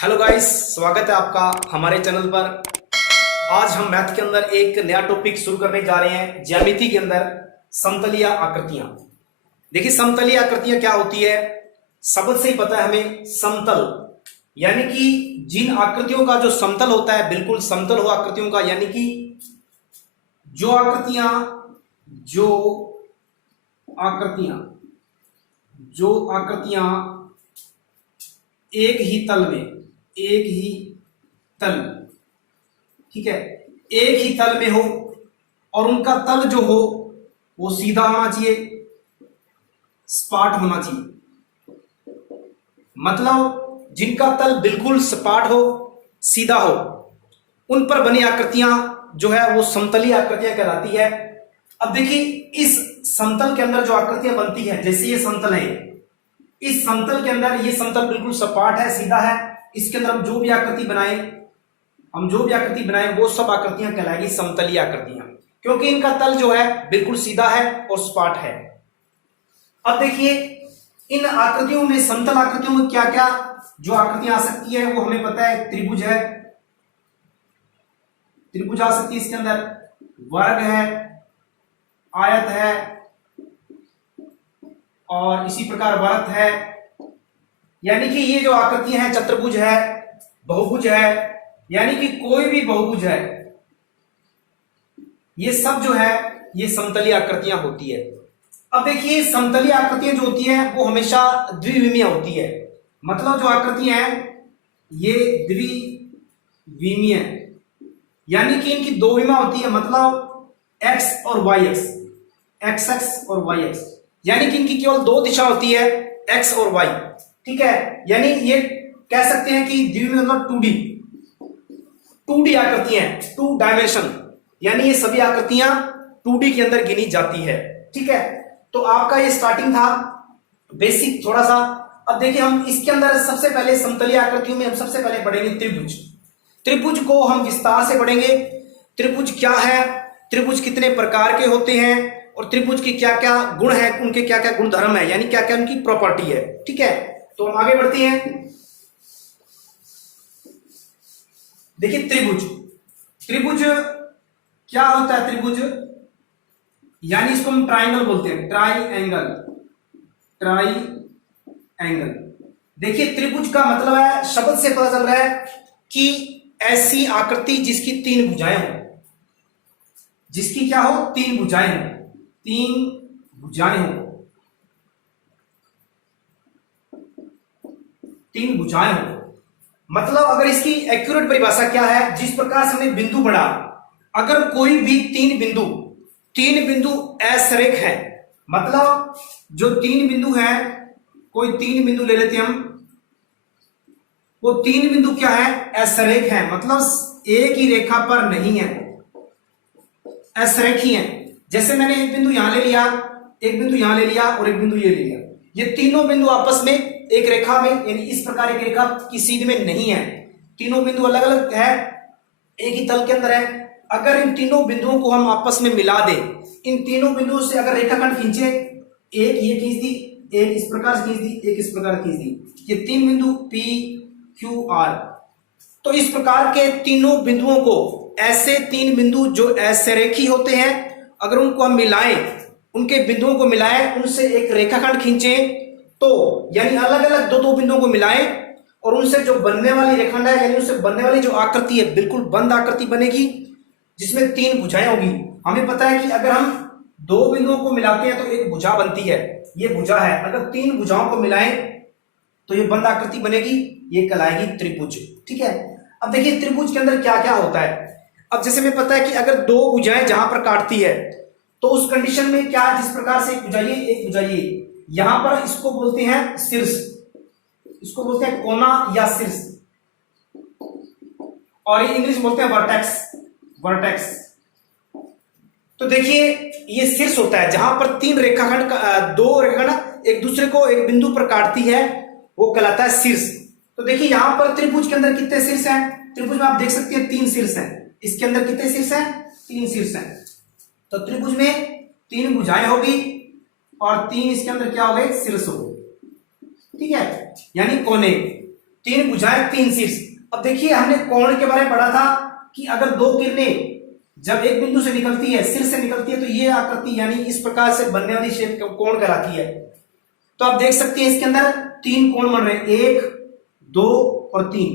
Hello guys, स्वागत है आपका हमारे चैनल पर। आज हम मैथ के अंदर एक नया टॉपिक शुरू करने जा रहे हैं, ज्यामिति के अंदर समतलीय आकृतियां। देखिए, समतलीय आकृतियां क्या होती है, शब्द से ही पता है हमें। समतल यानी कि जिन आकृतियों का जो समतल होता है, बिल्कुल समतल हो आकृतियों का, यानी कि जो आकृतियां एक ही तल, ठीक है, एक ही तल में हो और उनका तल जो हो वो सीधा होना चाहिए, सपाट होना चाहिए। मतलब जिनका तल बिल्कुल सपाट हो, सीधा हो, उन पर बनी आकृतियां जो है वो समतलीय आकृतियां कहलाती है। अब देखिए, इस समतल के अंदर जो आकृतियां बनती है, जैसे ये समतल है, इस समतल के अंदर ये समतल बिल्कुल सपाट है, सीधा है। इसके अंदर हम जो भी आकृति बनाए वो सब आकृतियां कहलाएगी समतलीय आकृतियां, क्योंकि इनका तल जो है बिल्कुल सीधा है और सपाट है। अब देखिए, इन आकृतियों में, समतल आकृतियों में क्या क्या जो आकृतियां आ सकती है वो हमें पता है। त्रिभुज है, त्रिभुज आ सकती है इसके अंदर, वर्ग है, आयत है और इसी प्रकार वृत्त है। यानी कि ये जो आकृतियां हैं, चतुर्भुज है, बहुभुज है, यानी कि कोई भी बहुभुज है, ये सब जो है ये समतलीय आकृतियां होती है। अब देखिए, समतलीय आकृतियां जो होती है वो हमेशा द्विविमीय होती है। मतलब जो आकृतियां हैं ये द्विविमीय, यानी कि इनकी दो विमा होती है। मतलब एक्स और वाई एक्स, एक्स एक्स और वाई एक्स, यानी कि इनकी केवल दो दिशा होती है, एक्स और वाई, ठीक है। यानी ये कह सकते हैं कि द्विविमीय मतलब 2D आकृतियां, 2 डायमेंशन, यानी ये सभी आकृतियां 2D के अंदर गिनी जाती है, ठीक है। तो आपका ये स्टार्टिंग था बेसिक थोड़ा सा। अब देखिए, हम इसके अंदर सबसे पहले समतलीय आकृतियों में हम सबसे पहले पढ़ेंगे त्रिभुज। त्रिभुज को हम विस्तार से पढ़ेंगे। त्रिभुज क्या है, त्रिभुज कितने प्रकार के होते हैं और त्रिभुज की क्या क्या गुण है, उनके क्या क्या गुणधर्म है, यानी क्या क्या उनकी प्रॉपर्टी है, ठीक है। तो हम आगे बढ़ते हैं। देखिए, त्रिभुज, त्रिभुज क्या होता है? त्रिभुज यानी इसको हम ट्राइंगल बोलते हैं, ट्राइएंगल, ट्राइएंगल। देखिए, त्रिभुज का मतलब है, शब्द से पता चल रहा है कि ऐसी आकृति जिसकी 3 भुजाएं हो, जिसकी क्या हो? 3 भुजाएं हो, 3 भुजाएं हो, 3 भुजाएं हो। मतलब अगर इसकी एक्यूरेट परिभाषा क्या है, जिस प्रकार से हमने बिंदु पढ़ा, अगर कोई भी 3 बिंदु असरेख है, मतलब जो 3 बिंदु हैं, कोई 3 बिंदु ले लेते हैं हम, वो 3 बिंदु क्या है? असरेख है, मतलब एक ही रेखा पर नहीं है, असरेखी है। जैसे मैंने एक बिंदु यहां ले लिया, एक बिंदु यहां ले लिया और एक बिंदु ये ले लिया, ये तीनों बिंदु आपस में एक रेखा में, यानी इस प्रकार एक रेखा की सीध में नहीं है। तीनों बिंदु अलग अलग है, एक ही तल के अंदर है। अगर इन तीनों बिंदुओं को हम आपस में मिला दें, इन तीनों बिंदुओं से अगर रेखाखंड खींचे, एक ये खींच दी, एक इस प्रकार से खींच दी, एक इस प्रकार खींच दी, ये 3 बिंदु P Q R। तो इस प्रकार के तीनों बिंदुओं को, ऐसे 3 बिंदु जो असरेखी होते हैं, अगर उनको हम मिलाएं, उनके बिंदुओं को मिलाएं, उनसे एक रेखाखंड खींचें, तो यानी अलग अलग दो बिंदुओं को मिलाएं और उनसे जो बनने वाली रेखाखंड है, यानी उनसे बनने वाली जो आकृति है, बिल्कुल बंद आकृति बनेगी, जिसमें 3 भुजाएं होगी। हमें पता है कि अगर हम 2 बिंदुओं को मिलाते हैं तो एक भुजा बनती है, ये भुजा है। अगर 3 भुजाओं को मिलाएं तो ये बंद आकृति बनेगी, ये कहलाएगी त्रिभुज, ठीक है। अब देखिए, त्रिभुज के अंदर क्या क्या होता है। अब जैसे हमें पता है कि अगर 2 भुजाएं जहां पर काटती है, तो उस कंडीशन में क्या, जिस प्रकार से एक भुजा ये, एक भुजा ये, यहां पर इसको बोलते हैं शीर्ष, इसको बोलते हैं कोना या शीर्ष, और ये इंग्लिश बोलते हैं वर्टेक्स, वर्टेक्स। तो देखिए, ये शीर्ष होता है जहां पर 3 रेखाखंड, 2 रेखाखंड एक दूसरे को एक बिंदु पर काटती है, वो कहलाता है शीर्ष। तो देखिए, यहां पर त्रिभुज के अंदर कितने शीर्ष हैं? त्रिभुज में आप देख सकते हैं 3 शीर्ष हैं। इसके अंदर कितने शीर्ष हैं? 3 शीर्ष हैं। तो त्रिभुज में 3 भुजाएं होगी और 3 इसके अंदर क्या हो गए? शीर्ष हो गए, ठीक है, यानी कोने। तीन भुजाएं तीन शीर्ष। अब देखिए हमने कोण के बारे में पढ़ा था कि अगर दो किरणें जब एक बिंदु से निकलती है, सिर से निकलती है, तो ये आकृति यानी इस प्रकार से बनने वाली शेप कोण कहलाती है। तो आप देख सकते हैं इसके अंदर तीन कोण बन रहे हैं, 1 2 और 3,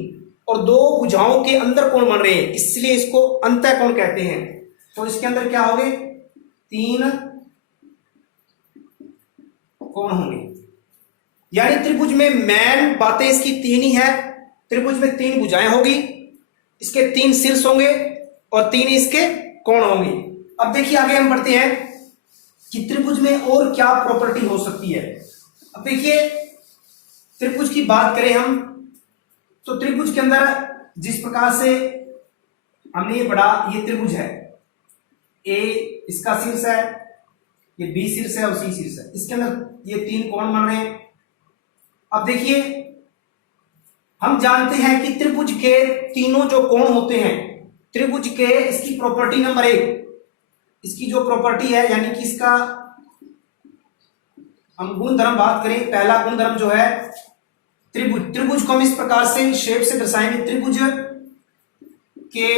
और दो भुजाओं के अंदर कोण बन रहे हैं, इसलिए इसको अंतः कोण कहते हैं। तो इसके अंदर क्या होंगे, 3 कोण होंगे। यानी त्रिभुज में मेन बातें इसकी 3 ही है। त्रिभुज में 3 भुजाएं होगी, इसके 3 शीर्ष होंगे और 3 इसके कोण होंगे। अब देखिए आगे हम बढ़ते हैं कि त्रिभुज में और क्या प्रॉपर्टी हो सकती है। अब देखिए त्रिभुज की बात करें हम, तो त्रिभुज के अंदर जिस प्रकार से हमने ये पढ़ा, ये त्रिभुज है, ए इसका शीर्ष है, ये बी शीर्ष है और सी शीर्ष है, इसके अंदर ये 3 कोण बन रहे हैं। अब देखिए हम जानते हैं कि त्रिभुज के तीनों जो कोण होते हैं, त्रिभुज के इसकी प्रॉपर्टी नंबर 1, इसकी जो प्रॉपर्टी है यानी कि इसका हम गुणधर्म बात करें, पहला गुणधर्म जो है त्रिभुज को हम इस प्रकार से शेप से दर्शाएंगे, त्रिभुज के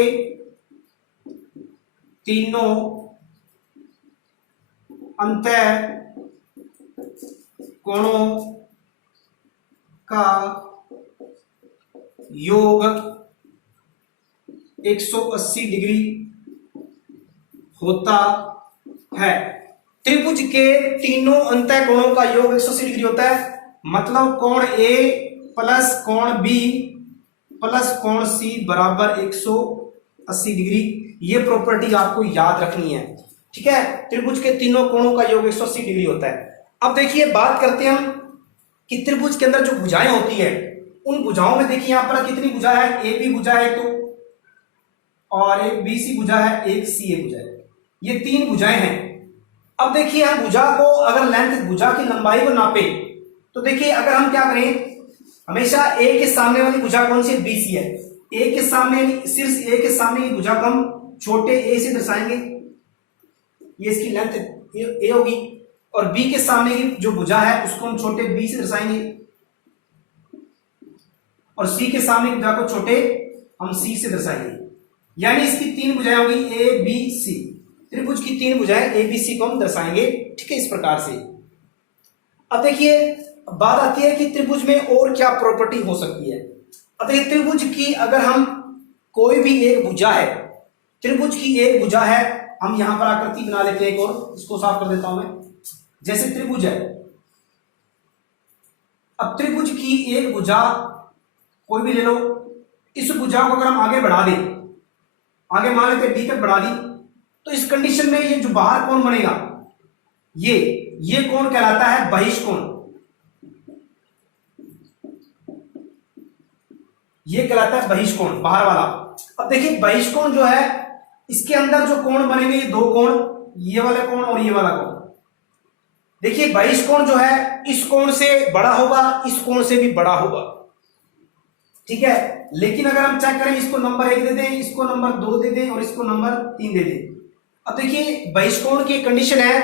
तीनों अंतः कोणों का योग 180 डिग्री होता है। त्रिभुज के तीनों अंतः कोणों का योग 180 डिग्री होता है, मतलब कोण ए प्लस कोण बी प्लस कोण सी बराबर 180 डिग्री। ये प्रॉपर्टी आपको याद रखनी है, ठीक है। त्रिभुज के तीनों कोणों का योग 180 डिग्री होता है। अब देखिए बात करते हैं हम कि त्रिभुज के अंदर जो भुजाएं होती है, उन भुजाओं में देखिए यहां पर कितनी भुजा है, ए बी भुजा है तो, और एक बी सी भुजा है, एक सी ए भुजा है, ये 3 भुजाएं हैं। अब देखिए हम भुजा को अगर लेंथ, भुजा की लंबाई को नापे, तो देखिए अगर हम क्या करें, हमेशा ए के सामने वाली भुजा कौन सी, बी सी है, ए के सामने शीर्ष ए के सामने भुजा को हम छोटे ए से दर्शाएंगे, ये इसकी लेंथ ए होगी, और बी के सामने की जो भुजा है उसको हम छोटे बी से दर्शाएंगे, और सी के सामने भुजा को छोटे हम सी से दर्शाएंगे। यानी इसकी 3 भुजाएं होगी, ए बी सी, त्रिभुज की 3 भुजाएं ए बी सी को हम दर्शाएंगे, ठीक है, इस प्रकार से। अब देखिए बात आती है कि त्रिभुज में और क्या प्रॉपर्टी हो सकती है। अब देखिए त्रिभुज की अगर हम कोई भी एक भुजा है, त्रिभुज की एक भुजा है, हम यहां पर आकृति बना लेते हैं एक और, इसको साफ कर देता हूं मैं। जैसे त्रिभुज है, अब त्रिभुज की एक भुजा कोई भी ले लो, इस भुजा को अगर हम आगे बढ़ा दें, आगे मान लेते डी तक बढ़ा दी, तो इस कंडीशन में ये जो बाहर कोण बनेगा, ये कोण कहलाता है बहिष्कोण, ये कहलाता है बहिष्कोण, बाहर वाला। अब देखिए बहिष्कोण जो है, इसके अंदर जो कोण बनेंगे, ये 2 कोण, ये वाला कोण और ये वाला कोण। देखिए बहिष्कोण जो है इस कोण से बड़ा होगा, इस कोण से भी बड़ा होगा, ठीक है। लेकिन अगर हम चेक करें, इसको नंबर 1 दे दें, इसको नंबर 2 दे दें और इसको नंबर 3 दे दें। अब देखिए बहिष्कोण की कंडीशन है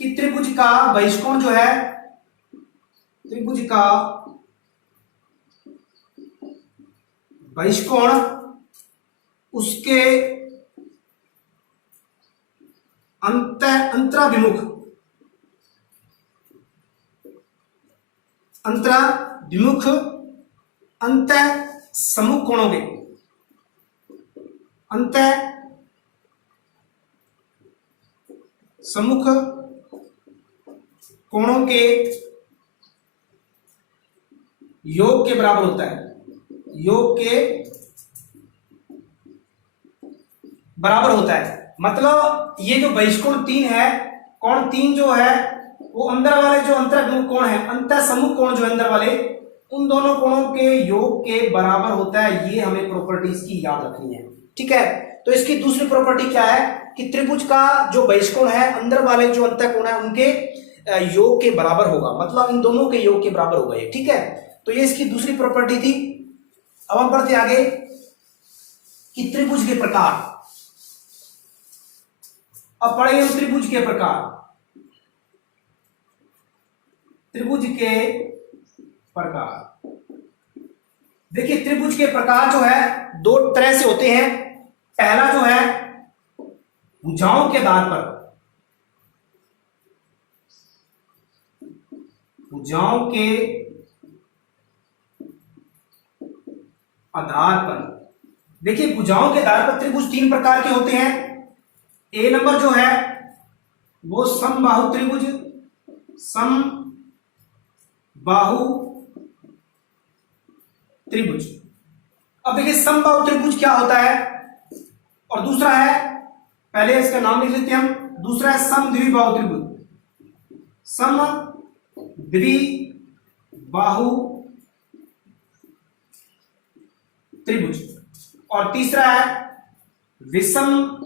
कि त्रिभुज का बहिष्कोण जो है, त्रिभुज का बहिष्कोण उसके अंतराभिमुख अंतः सम्मुख कोणों के, अंतः सम्मुख कोणों के योग के बराबर होता है, योग के बराबर होता है। मतलब ये जो बहिष्कोण 3 है, कोण 3 जो है वो अंदर वाले जो अंतर्मुख कोण है, अंतः सम्मुख कोण जो अंदर वाले, उन दोनों कोणों के योग के बराबर होता है। ये हमें प्रॉपर्टीज की याद रखनी है, ठीक है। तो इसकी दूसरी प्रॉपर्टी क्या है कि त्रिभुज का जो बहिष्कोण है, अंदर वाले जो अंतः कोण है उनके योग के बराबर होगा, मतलब इन दोनों के योग के बराबर होगा ये, ठीक है। तो ये इसकी दूसरी प्रॉपर्टी थी। अब हम बढ़ते आगे कि त्रिभुज के प्रकार। अब पढ़ेंगे हम त्रिभुज के प्रकार। त्रिभुज के प्रकार देखिए त्रिभुज के प्रकार जो है दो तरह से होते हैं। पहला जो है भुजाओं के आधार पर, भुजाओं के आधार पर। देखिए भुजाओं के आधार पर त्रिभुज तीन प्रकार के होते हैं। ए नंबर जो है वो समबाहु त्रिभुज, समबाहु त्रिभुज। अब देखिए समबाहु त्रिभुज क्या होता है, और दूसरा है, पहले इसका नाम लिख लेते हैं हम, दूसरा है समद्विबाहु त्रिभुज, समद्विबाहु त्रिभुज, और तीसरा है विषम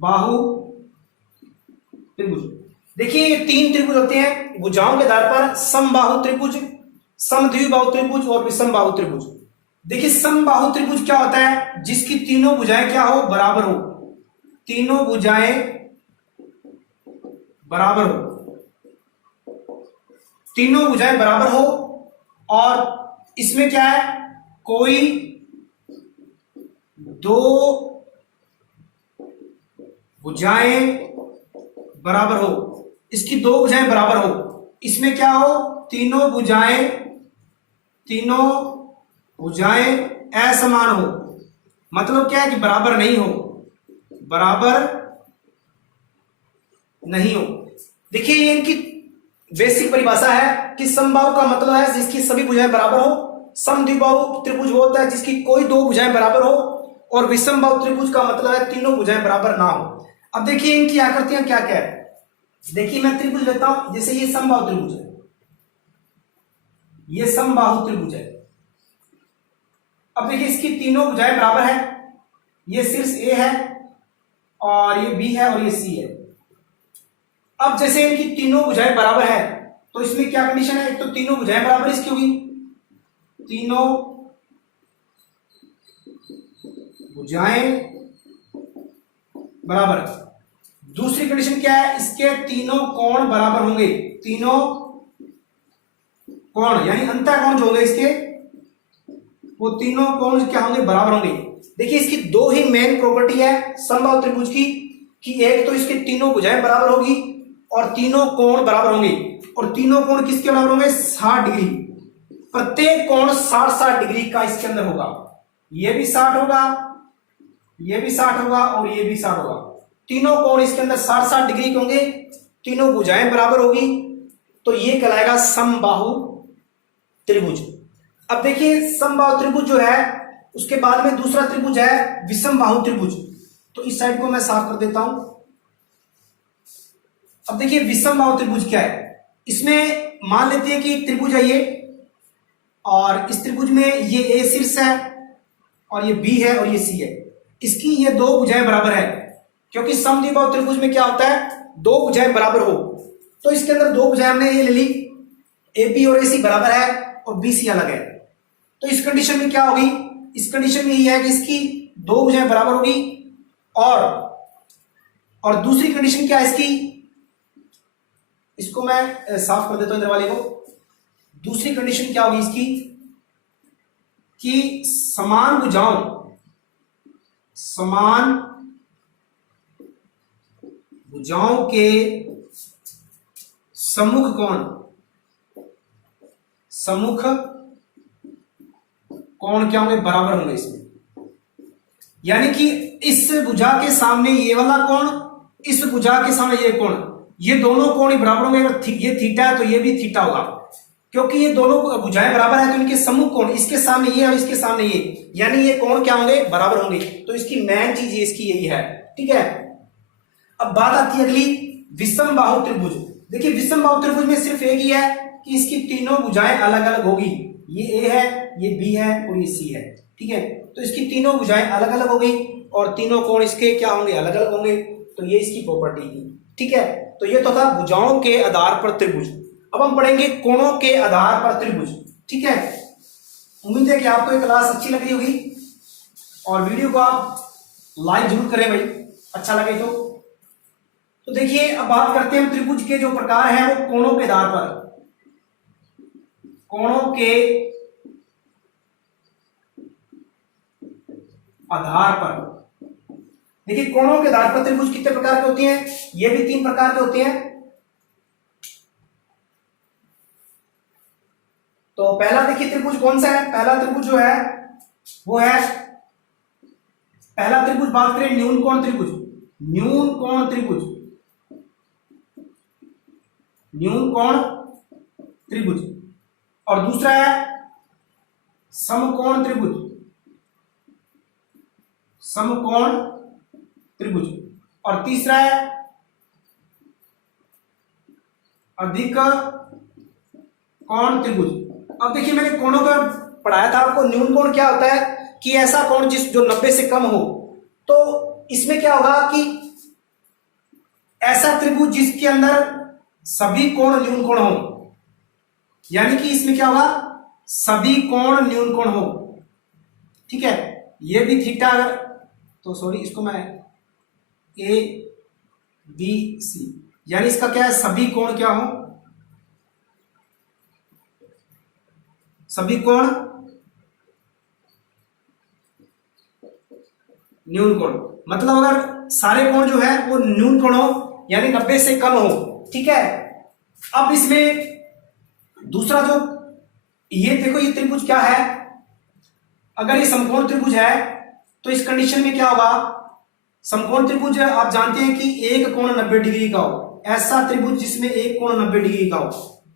बाहु त्रिभुज। देखिए ये तीन त्रिभुज होते हैं भुजाओं के आधार पर, समबाहु त्रिभुज, समद्विबाहु त्रिभुज और विषम बाहु त्रिभुज। देखिए समबाहु त्रिभुज क्या होता है, जिसकी तीनों भुजाएं क्या हो, बराबर हो, तीनों भुजाएं बराबर हो, तीनों भुजाएं बराबर हो, और इसमें क्या है, कोई दो भुजाएं बराबर हो, इसकी दो भुजाएं बराबर हो, इसमें क्या हो, तीनों भुजाएं असमान हो। मतलब क्या है कि बराबर नहीं हो, बराबर नहीं हो। देखिए ये इनकी बेसिक परिभाषा है कि समबाहु का मतलब है जिसकी सभी भुजाएं बराबर हो, समद्विबाहु त्रिभुज वो होता है जिसकी कोई दो भुजाएं बराबर हो, और विषमबाहु त्रिभुज का मतलब है तीनों भुजाएं बराबर ना हो। अब देखिए इनकी आकृतियां क्या क्या है। देखिए मैं त्रिभुज लेता हूं, जैसे ये समबाहु त्रिभुज है, ये समबाहु त्रिभुज है। अब देखिए इसकी तीनों भुजाएं बराबर है, ये शीर्ष ए है और ये बी है और ये सी है। अब जैसे इनकी तीनों भुजाएं बराबर है तो इसमें क्या कंडीशन है, एक तो तीनों भुजाएं बराबर इसकी होगी, तीनों भुजाएं बराबर। दूसरी कंडीशन क्या है, इसके तीनों कोण बराबर होंगे, तीनों कोण यानी अंतःकोण जो होंगे इसके, वो तीनों कोण क्या होंगे, बराबर होंगे। देखिए इसकी दो ही मेन प्रॉपर्टी है समबाहु त्रिभुज की, कि एक तो इसके तीनों भुजाएं बराबर होगी और तीनों कोण बराबर होंगे, और तीनों कोण किसके बराबर होंगे, 60 डिग्री। प्रत्येक कोण 60-60 डिग्री का इसके अंदर होगा, ये भी 60 होगा, ये भी 60 होगा और ये भी 60 होगा। तीनों कोण इसके अंदर 60-60 डिग्री के होंगे, तीनों भुजाएं बराबर होगी, तो ये कहलाएगा समबाहु त्रिभुज। अब देखिए समबाहु त्रिभुज जो है उसके बाद में दूसरा त्रिभुज है विषमबाहु त्रिभुज। तो इस साइड को मैं साफ कर देता हूं। अब देखिए विषमबाहु त्रिभुज क्या है, इसमें मान लेते हैं कि एक त्रिभुज है ये, और इस त्रिभुज में ये ए शीर्ष है और ये बी है और ये सी है। इसकी ये दो भुजाएं बराबर है, क्योंकि समद्विबाहु त्रिभुज में क्या होता है, दो भुजाएं बराबर हो, तो इसके अंदर दो भुजाएं हमने ये ले ली, ए बी और ए सी बराबर है और बी सी अलग है। तो इस कंडीशन में क्या होगी, इस कंडीशन में यही है कि इसकी दो भुजाएं बराबर होगी, और दूसरी कंडीशन क्या है इसकी, इसको मैं साफ कर देता हूं इधर वाले को। दूसरी कंडीशन क्या होगी इसकी, कि समान भुजाओं के सम्मुख कोण क्या होंगे, बराबर होंगे इसमें। यानी कि इस भुजा के सामने ये वाला कोण, इस भुजा के सामने ये कोण, ये दोनों कोण ही बराबर होंगे। अगर ये थीटा है तो ये भी थीटा होगा, क्योंकि ये दोनों भुजाएं बराबर है, तो इनके सम्मुख कोण, इसके सामने ये और इसके सामने ये, यानी ये कोण क्या होंगे, बराबर होंगे। तो इसकी मेन चीज इसकी यही है, ठीक है। अब बात आती है अगली विषमबाहु त्रिभुज। देखिए विषमबाहु त्रिभुज में सिर्फ एक ही है कि इसकी तीनों भुजाएं अलग अलग होगी, ये ए है, ये बी है और ये सी है, ठीक है। तो इसकी तीनों भुजाएं अलग अलग हो गई और तीनों कोण इसके क्या होंगे, अलग अलग होंगे। तो ये इसकी प्रॉपर्टी थी, ठीक है। तो ये तो था भुजाओं के आधार पर त्रिभुज। अब हम पढ़ेंगे कोणों के आधार पर त्रिभुज, ठीक है। उम्मीद है कि आपको ये क्लास अच्छी लगी होगी, और वीडियो को आप लाइक जरूर करें भाई, अच्छा लगे तो देखिए अब बात करते हैं त्रिभुज के जो प्रकार हैं वो कोणों के आधार पर। कोणों के आधार पर, देखिए कोणों के आधार पर त्रिभुज कितने प्रकार के होते हैं, ये भी 3 प्रकार के होते हैं। तो पहला देखिए त्रिभुज कौन सा है, पहला त्रिभुज जो है वो है, पहला त्रिभुज बात करें न्यून कोण त्रिभुज, न्यून कोण त्रिभुज, न्यून कोण त्रिभुज। और दूसरा है समकोण त्रिभुज, समकोण त्रिभुज। और तीसरा है अधिक कोण त्रिभुज। अब देखिए मैंने कोणों का पढ़ाया था आपको, न्यून कोण क्या होता है कि ऐसा कोण जो 90 से कम हो। तो इसमें क्या होगा कि ऐसा त्रिभुज जिसके अंदर सभी कोण न्यून कोण हो, यानी कि इसमें क्या होगा, सभी कोण न्यून कोण हो। ठीक है, ये भी थीटा, तो सॉरी इसको मैं ए बी सी, यानी इसका क्या है, सभी कोण क्या हो, सभी कोण न्यून कोण। मतलब अगर सारे कोण जो है वो न्यून कोण हो, यानी 90 से कम हो। ठीक है, अब इसमें दूसरा जो ये देखो, ये त्रिभुज क्या है, अगर ये समकोण त्रिभुज है तो इस कंडीशन में क्या होगा, समकोण त्रिभुज आप जानते हैं कि एक कोण 90 डिग्री का हो, ऐसा त्रिभुज जिसमें एक कोण 90 डिग्री का हो,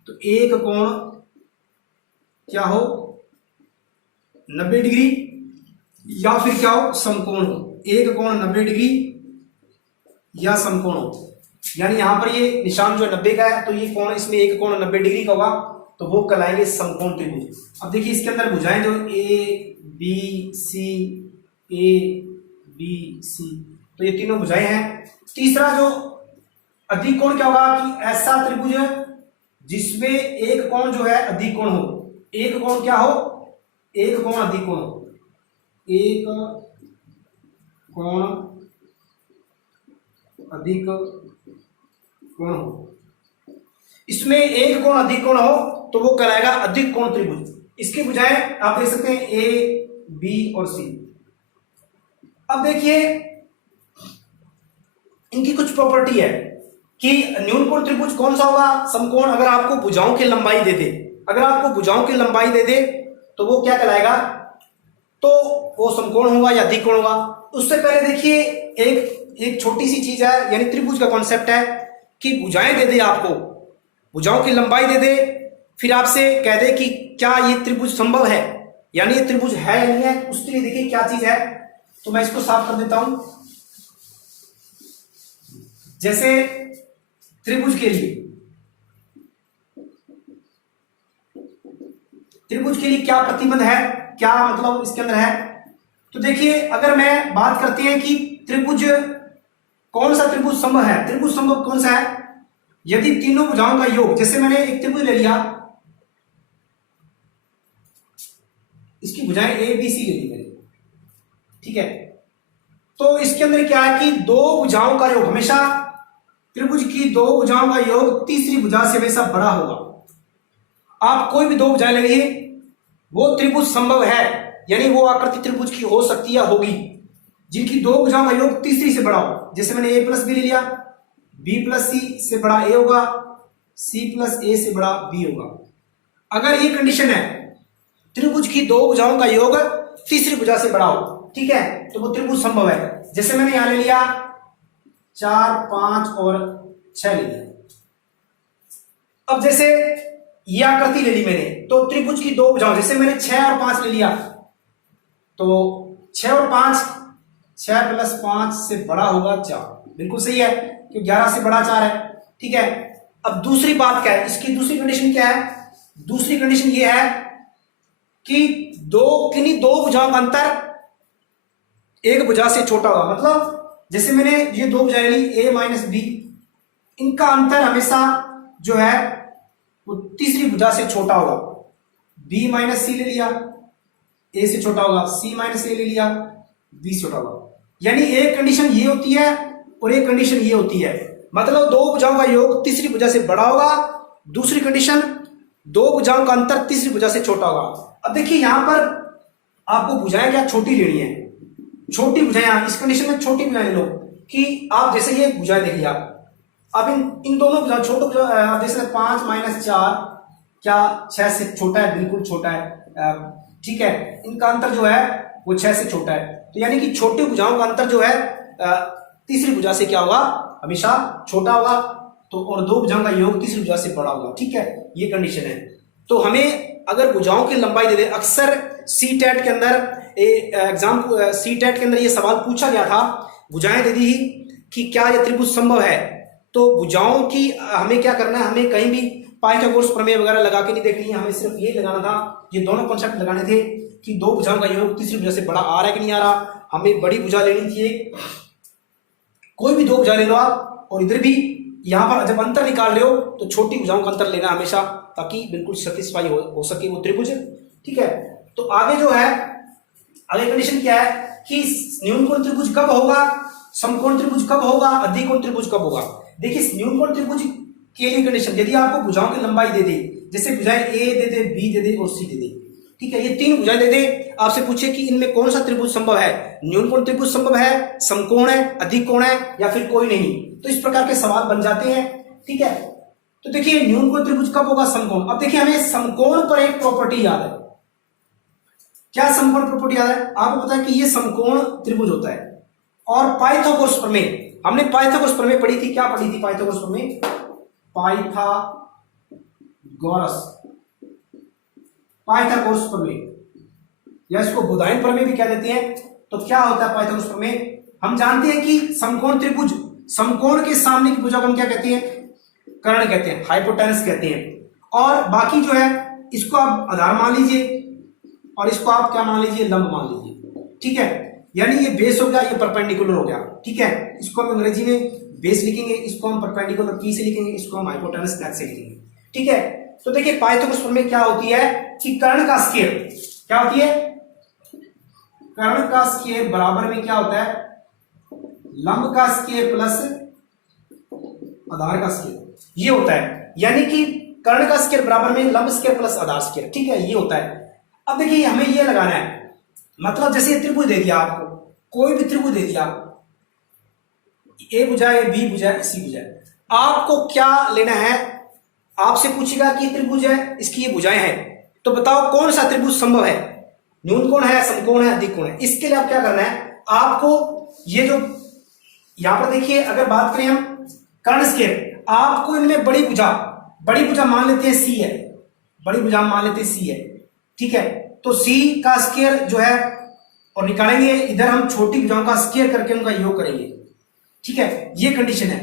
तो एक कोण क्या हो, 90 डिग्री, या फिर क्या हो, समकोण हो, एक कोण 90 डिग्री या समकोण हो। यानी यहां पर ये निशान जो 90 का है, तो ये कोण, इसमें एक कोण 90 डिग्री का होगा, तो वो कहलाएंगे समकोण त्रिभुज। अब देखिए इसके अंदर भुजाएं जो A B C, A B C, तो ये तीनों भुजाएं हैं। तीसरा जो अधिक कोण क्या होगा कि ऐसा त्रिभुज जिसमें एक कोण जो है अधिक कोण हो, एक कोण क्या हो, एक कोण अधिक कोण हो, एक कोण अधिक कोण हो, इसमें एक कोण अधिक कोण हो तो वो कहलाएगा अधिक कोण त्रिभुज। इसकी भुजाएं आप देख सकते हैं ए बी और सी। अब देखिए इनकी कुछ प्रॉपर्टी है कि न्यून कोण त्रिभुज कौन सा होगा, समकोण, अगर आपको भुजाओं की लंबाई दे दे, अगर आपको भुजाओं की लंबाई दे दे तो वो क्या कहलाएगा, तो वो समकोण होगा या अधिक कोण होगा। उससे पहले देखिए एक छोटी सी चीज है, यानी त्रिभुज का कॉन्सेप्ट है कि भुजाएं दे दे आपको, भुजाओं की लंबाई दे दे, फिर आपसे कह दे कि क्या ये त्रिभुज संभव है, यानी ये त्रिभुज है या नहीं है। उसके लिए देखिए क्या चीज है, तो मैं इसको साफ कर देता हूं। जैसे त्रिभुज के लिए, त्रिभुज के लिए क्या प्रतिबंध है, क्या मतलब इसके अंदर है, तो देखिए अगर मैं बात करते हैं कि त्रिभुज, कौन सा त्रिभुज संभव है, त्रिभुज संभव कौन सा है, यदि तीनों भुजाओं का योग, जैसे मैंने एक त्रिभुज ले लिया, इसकी भुजाएं ए बी सी ले ली मैंने, ठीक है, तो इसके अंदर क्या है कि दो भुजाओं का योग, हमेशा त्रिभुज की दो भुजाओं का योग तीसरी भुजा से हमेशा बड़ा होगा। आप कोई भी दो भुजाएं ले लीजिए, वो त्रिभुज संभव है, यानी वो आकृति त्रिभुज की हो सकती है, होगी, जिनकी दो भुजाओं का योग तीसरी से बड़ा हो। जैसे मैंने ए प्लस बी ले लिया, बी प्लस सी से बड़ा ए होगा, सी प्लस ए से बड़ा बी होगा। अगर ये कंडीशन है, त्रिभुज की दो भुजाओं का योग तीसरी भुजा से बड़ा हो, ठीक है, तो वो त्रिभुज संभव है। जैसे मैंने यहां ले लिया 4, 5 और 6 ले लिया। अब जैसे ये आकृति ले ली मैंने, तो त्रिभुज की दो भुजाओं, जैसे मैंने 6 और 5 ले लिया, तो 6 और 5, 6 प्लस 5 से बड़ा होगा 4, बिल्कुल सही है, क्योंकि 11 से बड़ा 4 है, ठीक है। अब दूसरी बात क्या है, इसकी दूसरी कंडीशन क्या है, दूसरी कंडीशन ये है कि किन्हीं दो भुजाओं का अंतर एक भुजा से छोटा होगा। मतलब जैसे मैंने ये दो भुजाएं ली ए माइनस बी, इनका अंतर हमेशा जो है वो तीसरी भुजा से छोटा होगा। बी माइनस सी ले लिया, ए से छोटा होगा, सी माइनस ए ले लिया, बी से छोटा होगा। यानी एक कंडीशन ये होती है और एक कंडीशन ये होती है, मतलब दो भुजाओं का योग तीसरी भुजा से बड़ा होगा। दूसरी कंडीशन, दो भुजाओं का अंतर तीसरी भुजा से छोटा होगा। अब देखिए यहां पर आपको भुजाएं क्या छोटी लेनी है, छोटी भुजाएं, इस कंडीशन में छोटी भुजाएं लो कि आप जैसे ये भुजाएं देख लिया, अब इन दोनों भुजाओं छोटे भुजा आप जैसे 5 - 4 क्या 6 से छोटा है, बिल्कुल छोटा है, ठीक है, इनका अंतर जो है वो 6 से छोटा है, तो यानी कि छोटी भुजाओं का अंतर जो है तीसरी भुजा से क्या होगा, हमेशा छोटा होगा, तो और दो भुजाओं का योग तीसरी भुजा से बड़ा होगा, ठीक है, ये कंडीशन है। तो हमें अगर भुजाओं की लंबाई दे दे, अक्सर सी टेट के अंदर सी टेट के अंदर ये सवाल पूछा गया था, भुजाएं दे दी कि क्या यह त्रिभुज संभव है, तो भुजाओं की हमें क्या करना है, हमें कहीं भी पाइथागोरस प्रमेय वगैरह लगा के नहीं देखनी है, हमें सिर्फ ये लगाना था, ये दोनों कॉन्सेप्ट लगाने थे कि दो भुजाओं का योग तीसरी भुजा से बड़ा आ रहा है कि नहीं आ रहा, हमें बड़ी भुजा लेनी थी, कोई भी दो भुजा ले लो आप, और इधर भी यहां पर जब अंतर निकाल रहे हो तो छोटी भुजाओं का अंतर लेना हमेशा, ताकि बिल्कुल सेटिस्फाई हो सके वो त्रिभुज, ठीक है। तो आगे जो है, आगे कंडीशन क्या है कि न्यूनकोण त्रिभुज कब होगा, समकोण त्रिभुज कब होगा, अधिकोण त्रिभुज कब होगा। देखिए न्यूनकोण त्रिभुज के लिए कंडीशन, यदि आपको भुजाओं की लंबाई दे दे, जैसे भुजाएं ए दे दे, बी दे दे और सी दे दे, ठीक है, ये तीन भुजाएं दे दे, आपसे पूछे कि इनमें कौन सा त्रिभुज संभव है, न्यूनकोण त्रिभुज संभव है, समकोण है, अधिकोण है, या फिर कोई नहीं, तो इस प्रकार के सवाल बन जाते हैं, ठीक है। तो देखिए न्यूनकोण त्रिभुज कब होगा, समकोण। अब देखिए हमें समकोण पर एक प्रॉपर्टी याद है, क्या समकोण प्रॉपर्टी याद है, आपको पता है कि ये समकोण त्रिभुज होता है, और पाइथागोरस प्रमेय, हमने पाइथागोरस प्रमेय पढ़ी थी, क्या पढ़ी थी पाइथागोरस प्रमेय, पाइथागोरस प्रमेय, या इसको बुधायन प्रमेय भी कह देते हैं। तो क्या होता है पाइथागोरस प्रमेय, हम जानते हैं कि समकोण त्रिभुज, समकोण के सामने की भुजा को हम क्या कहते हैं, कर्ण कहते हैं, हाइपोटेनस कहते हैं, और बाकी जो है इसको आप आधार मान लीजिए, और इसको आप क्या मान लीजिए, लंब मान लीजिए, ठीक है, यानी ये बेस हो गया, ये परपेंडिकुलर हो गया, ठीक है, इसको हम अंग्रेजी में बेस लिखेंगे, इसको हम परपेंडिकुलर पी से लिखेंगे, इसको हम हाइपोटेनस एच से लिखेंगे, ठीक है। तो देखिए पाइथागोरस प्रमेय क्या होती है कि कर्ण का स्क्वायर क्या होती है, कर्ण का स्क्वायर बराबर में क्या होता है, लंब का स्क्वायर प्लस आधार का स्क्वायर, ये होता है, यानी कि कर्ण का स्क्वायर बराबर में लंब स्क्वायर प्लस आधार स्क्वायर, ठीक है, ये होता है। अब देखिए हमें ये लगाना है, मतलब जैसे ये त्रिभुज दे दिया आपको, कोई भी त्रिभुज दे दिया, ए भुजा है, बी भुजा है, सी भुजा है, आपको क्या लेना है, आपसे पूछेगा कि त्रिभुज है, इसकी ये भुजाएं हैं, तो बताओ कौन सा त्रिभुज संभव है, न्यूनकोण है, समकोण है, अधिकोण है। इसके लिए आप क्या करना है, आपको ये जो यहां पर देखिए, अगर बात करें हम कर्ण स्क्वायर, आपको इनमें बड़ी भुजा मान लेते हैं सी है, बड़ी भुजा मान लेते हैं सी है, ठीक है, तो सी का स्क्वायर जो है और निकालेंगे, इधर हम छोटी भुजाओं का स्क्वायर करके उनका योग करेंगे, ठीक है, ये कंडीशन है।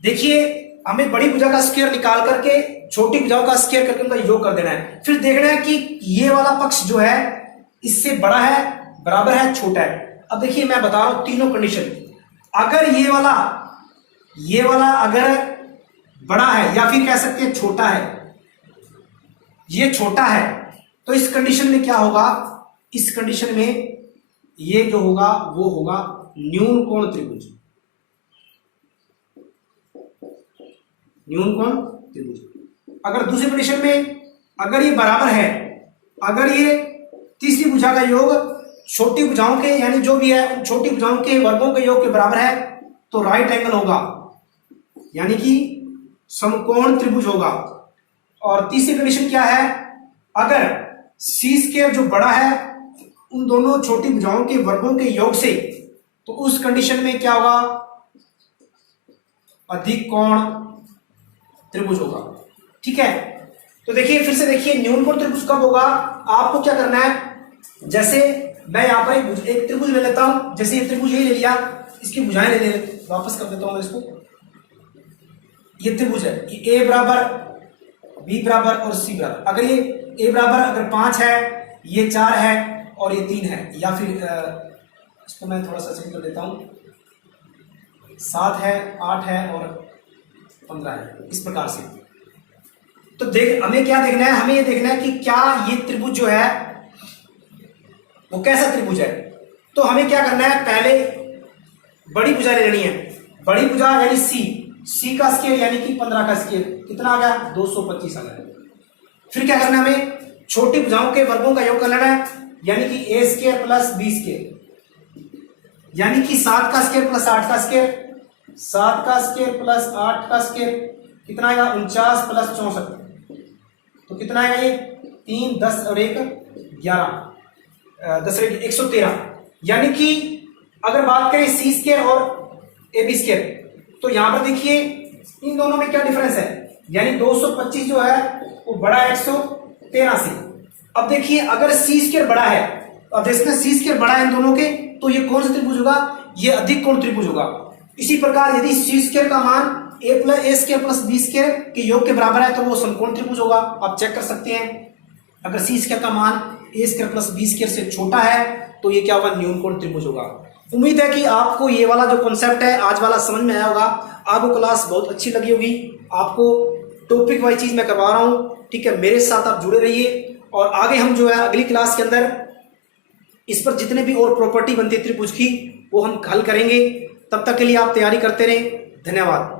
देखिए हमें बड़ी भुजा का स्क्वायर निकाल करके छोटी भुजाओं का स्क्वायर करके उनका योग कर देना है, फिर देखना है कि ये वाला पक्ष जो है इससे बड़ा है, बराबर है, छोटा है। अब देखिए मैं बता रहा हूं तीनों कंडीशन, अगर ये वाला अगर बड़ा है, या फिर कह सकते हैं छोटा है, ये छोटा है, तो इस कंडीशन में क्या होगा, इस कंडीशन में ये जो होगा वो होगा न्यूनकोण त्रिभुज, न्यूनकोण त्रिभुज। अगर दूसरी कंडीशन में अगर ये बराबर है, अगर ये तीसरी भुजा का योग छोटी भुजाओं के, यानी जो भी है छोटी भुजाओं के वर्गों के योग के बराबर है, तो राइट एंगल होगा, यानी कि समकोण त्रिभुज होगा। और तीसरी कंडीशन क्या है, अगर सी स्क्वायर जो बड़ा है उन दोनों छोटी भुजाओं के वर्गों के योग से, तो उस कंडीशन में क्या होगा, अधिकोण त्रिभुज होगा, ठीक है। तो देखिए फिर से देखिए न्यूनकोण त्रिभुज कब होगा, आपको क्या करना है, जैसे मैं यहां पर एक त्रिभुज ले लेता हूं, जैसे ये त्रिभुज ये ले लिया, इसकी भुजाएं ले वापस कर देता हूं मैं इसको, ये त्रिभुज है, ये ए बराबर, बी बराबर और सी बराबर, अगर ये ए बराबर अगर 5 है, ये 4 है और ये 3 है, या फिर इसको मैं थोड़ा सा चेंज कर देता हूं, 7 है, 8 है और 15 है, इस प्रकार से। तो हमें क्या देखना है, हमें ये देखना है कि क्या ये त्रिभुज जो है वो कैसा त्रिभुज है। तो हमें क्या करना है, पहले बड़ी भुजा ले लेनी है, बड़ी भुजा यानी सी का स्क्वायर यानी कि 15 का स्क्वायर कितना आ गया, 225 आ गया, फिर क्या करना है, हमें छोटी भुजाओं के वर्गों का योग कर लेना है, यानी कि ए स्क्वायर प्लस बी स्क्वायर, यानी कि 7 का स्क्वायर प्लस 8 का स्क्वायर, 7 का स्क्वायर प्लस 8 का स्क्वायर कितना आएगा, 49 प्लस 64, तो कितना आएगा ये 3 10 और 1 11, 10 और 1 113। यानी कि अगर बात करें सी स्क्वायर और ए बी स्क्वायर, तो यहां पर देखिए इन दोनों में क्या डिफरेंस है, यानी 225 जो है वो बड़ा है 113 से। अब देखिए अगर सी स्क्वायर बड़ा है, अब देखते हैं सी स्क्वायर बड़ा है इन दोनों के, तो ये कौन सा त्रिभुज होगा, ये अधिक कोण त्रिभुज होगा। इसी प्रकार यदि सी स्क्वायर का मान ए स्क्वायर प्लस बी स्क्वायर के योग के बराबर है तो वो समकोण त्रिभुज होगा। आप चेक कर सकते हैं, अगर सी स्क्वायर का मान ए स्क्वायर प्लस बी स्क्वायर से छोटा है तो ये क्या होगा, न्यून कोण त्रिभुज होगा। उम्मीद है कि आपको ये वाला जो कॉन्सेप्ट है आज वाला समझ में आया होगा, आपको क्लास बहुत अच्छी लगी होगी। आपको टॉपिक वाइज चीज मैं करवा रहा हूँ, ठीक है, मेरे साथ आप जुड़े रहिए और आगे हम जो है अगली क्लास के अंदर इस पर जितने भी और प्रॉपर्टी बनती है त्रिभुज की वो हम हल करेंगे। तब तक के लिए आप तैयारी करते रहें। धन्यवाद।